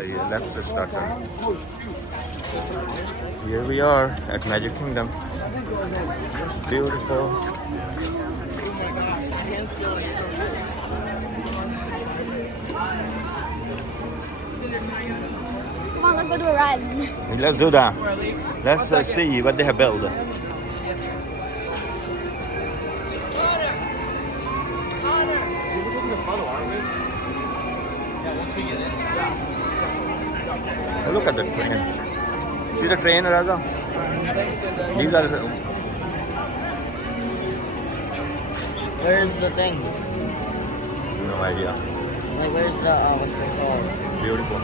Yeah, let's start. Here we are at Magic Kingdom. Beautiful. Come on, let's go do a ride. Let's do that. Let's see what they have built. Oh, look at the train. See the train, Raza? These are. Where's the thing? No idea. Like, where's the, what's it called? Beautiful.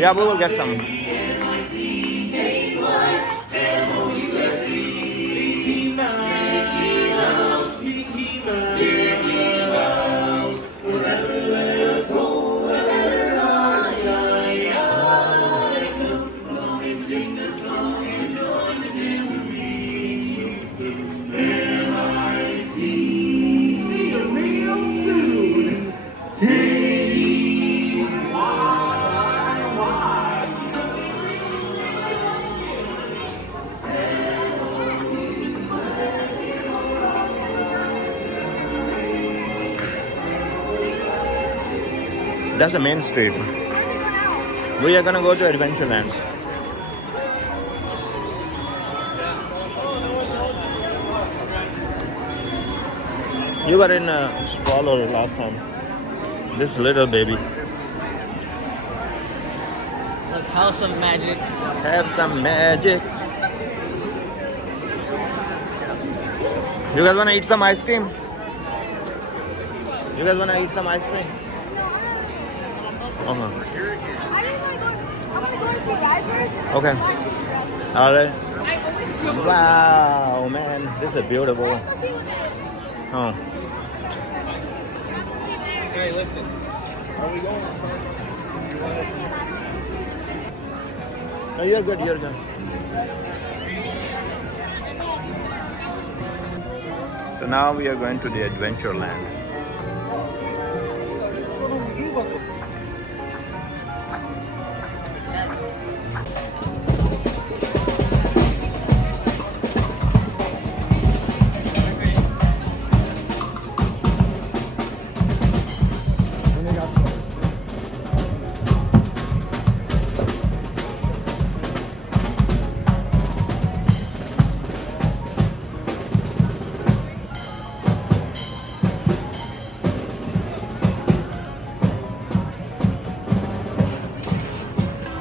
Yeah, we will get some. That's the Main Street. We are gonna go to Adventureland. You were in a stroller last time. This little baby. Like House of Magic. Have some magic. You guys wanna eat some ice cream? You guys wanna eat some ice cream? I just want to go to the guys' room. Okay. Alright. Wow, man, this is beautiful. Let's go see what it is. Oh. Hey, listen. Are we going? No, you're good, you're good. So now we are going to the Adventureland.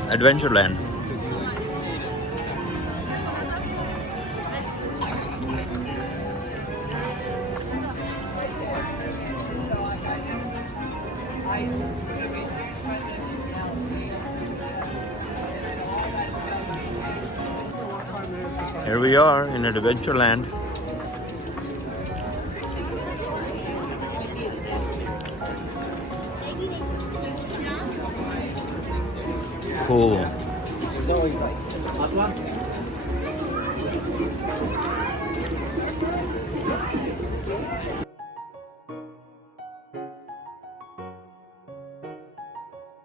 Adventureland. Here we are in Adventureland. Cool. There's always like hot one.